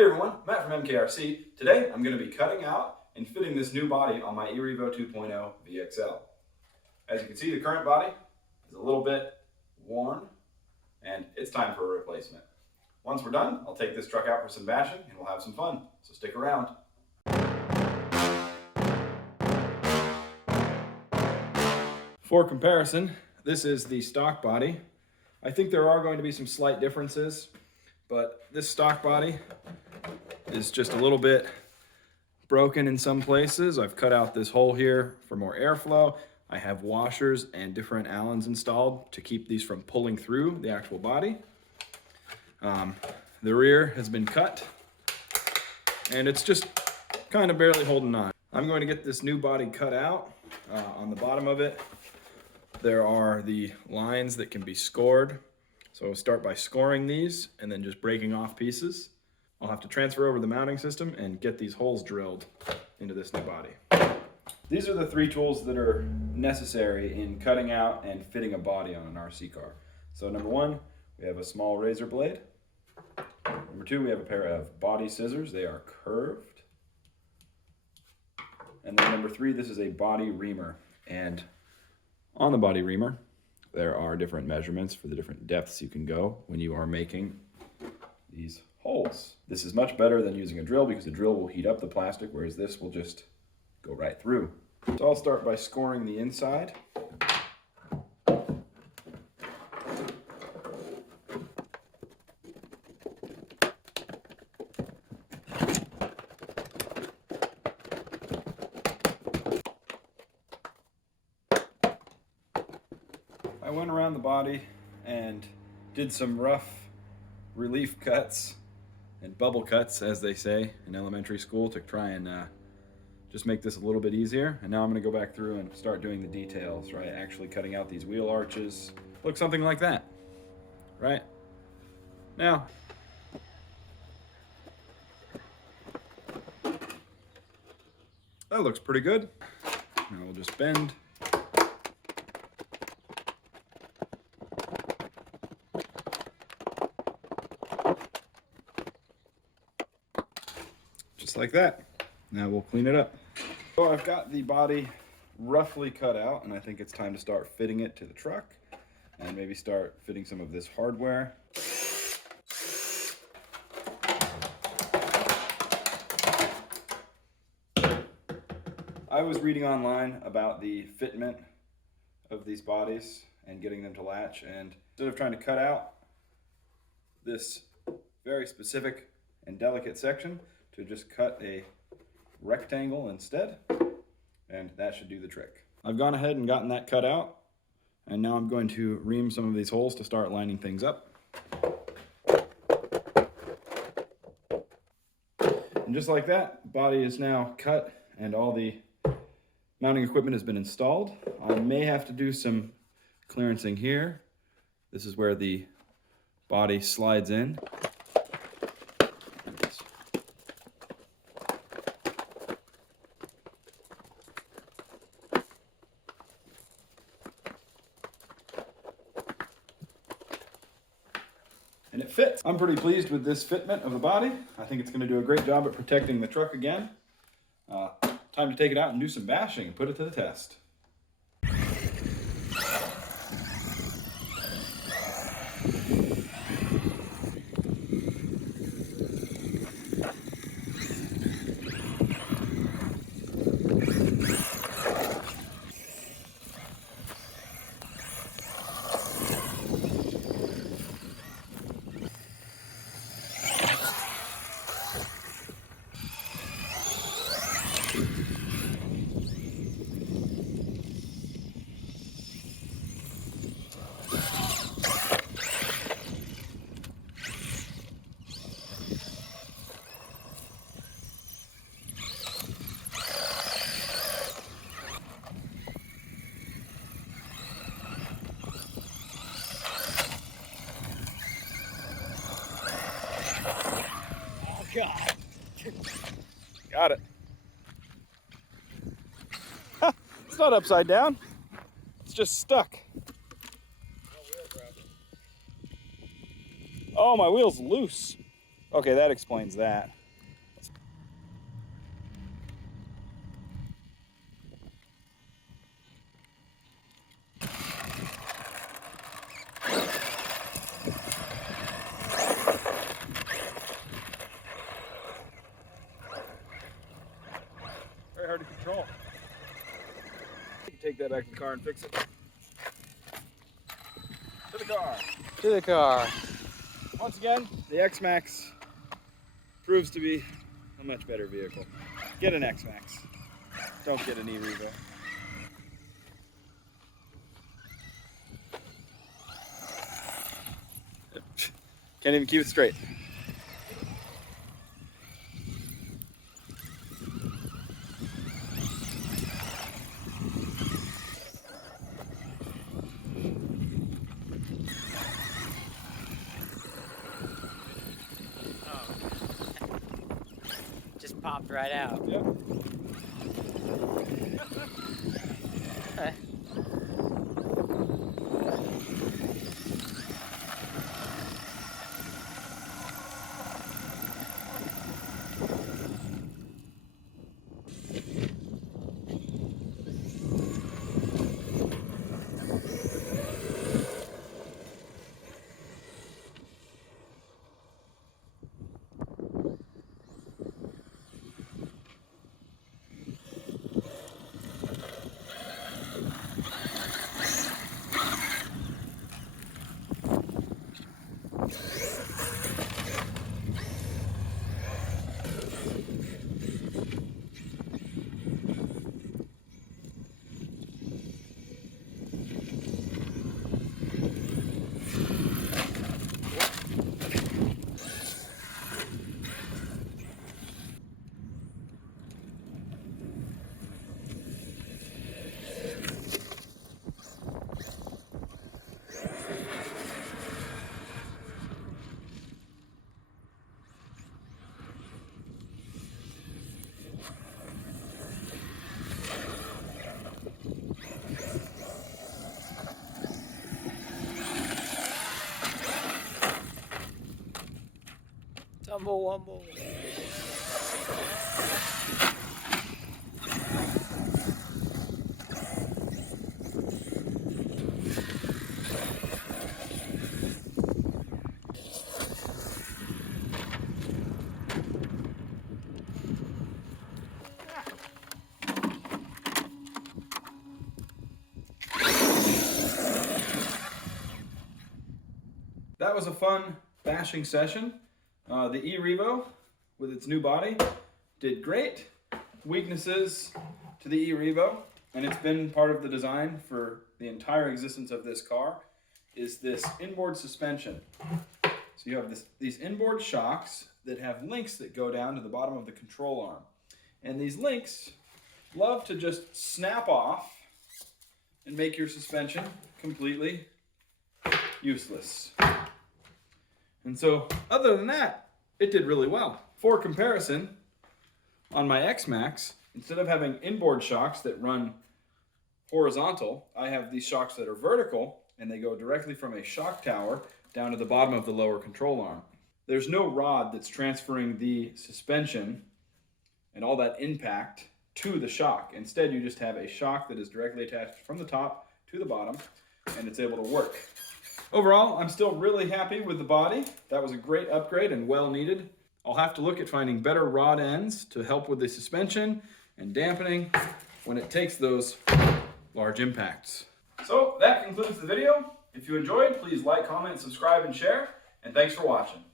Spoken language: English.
Hey everyone, Matt from MKRC. Today I'm going to be cutting out and fitting this new body on my E-Revo 2.0 VXL. As you can see, the current body is a little bit worn and it's time for a replacement. Once we're done, I'll take this truck out for some bashing and we'll have some fun, so stick around. For comparison, this is the stock body. I think there are going to be some slight differences, but this stock body is just a little bit broken in some places. I've cut out this hole here for more airflow. I have washers and different Allens installed to keep these from pulling through the actual body. The rear has been cut and it's just kind of barely holding on. I'm going to get this new body cut out. On the bottom of it, there are the lines that can be scored. So I'll start by scoring these and then just breaking off pieces. I'll have to transfer over the mounting system and get these holes drilled into this new body. These are the three tools that are necessary in cutting out and fitting a body on an RC car. So number one, we have a small razor blade. Number two, we have a pair of body scissors. They are curved. And then number three, this is a body reamer. And on the body reamer, there are different measurements for the different depths you can go when you are making these holes. This is much better than using a drill because the drill will heat up the plastic, whereas this will just go right through. So I'll start by scoring the inside. I went around the body and did some rough relief cuts and bubble cuts, as they say in elementary school, to try and just make this a little bit easier. And now I'm going to go back through and start doing the details, right? Actually cutting out these wheel arches. Look, something like that, right? Now, that looks pretty good. Now we'll just bend. Just like that. Now we'll clean it up. So I've got the body roughly cut out, and I think it's time to start fitting it to the truck and maybe start fitting some of this hardware. I was reading online about the fitment of these bodies and getting them to latch, and instead of trying to cut out this very specific and delicate section, to just cut a rectangle instead, and that should do the trick. I've gone ahead and gotten that cut out, and now I'm going to ream some of these holes to start lining things up. And just like that, body is now cut and all the mounting equipment has been installed. I may have to do some clearancing here. This is where the body slides in. And it fits. I'm pretty pleased with this fitment of the body. I think it's going to do a great job at protecting the truck again. Time to take it out and do some bashing and put it to the test. God. Got it. It's not upside down. It's just stuck. Oh, my wheel's loose. Okay, that explains that. Very hard to control. You can take that back to the car and fix it. To the car. To the car. Once again, the X-Max proves to be a much better vehicle. Get an X-Max. Don't get an E-Revo. Can't even keep it straight. Just popped right out. Yep. Okay. Tumble wumble. That was a fun bashing session. The E-Revo, with its new body, did great. Weaknesses to the E-Revo, and it's been part of the design for the entire existence of this car, is this inboard suspension. So you have these inboard shocks that have links that go down to the bottom of the control arm. And these links love to just snap off and make your suspension completely useless. And so, other than that, it did really well. For comparison, on my X-Max, instead of having inboard shocks that run horizontal, I have these shocks that are vertical, and they go directly from a shock tower down to the bottom of the lower control arm. There's no rod that's transferring the suspension and all that impact to the shock. Instead, you just have a shock that is directly attached from the top to the bottom, and it's able to work. Overall, I'm still really happy with the body. That was a great upgrade and well needed. I'll have to look at finding better rod ends to help with the suspension and dampening when it takes those large impacts. So that concludes the video. If you enjoyed, please like, comment, subscribe, and share. And thanks for watching.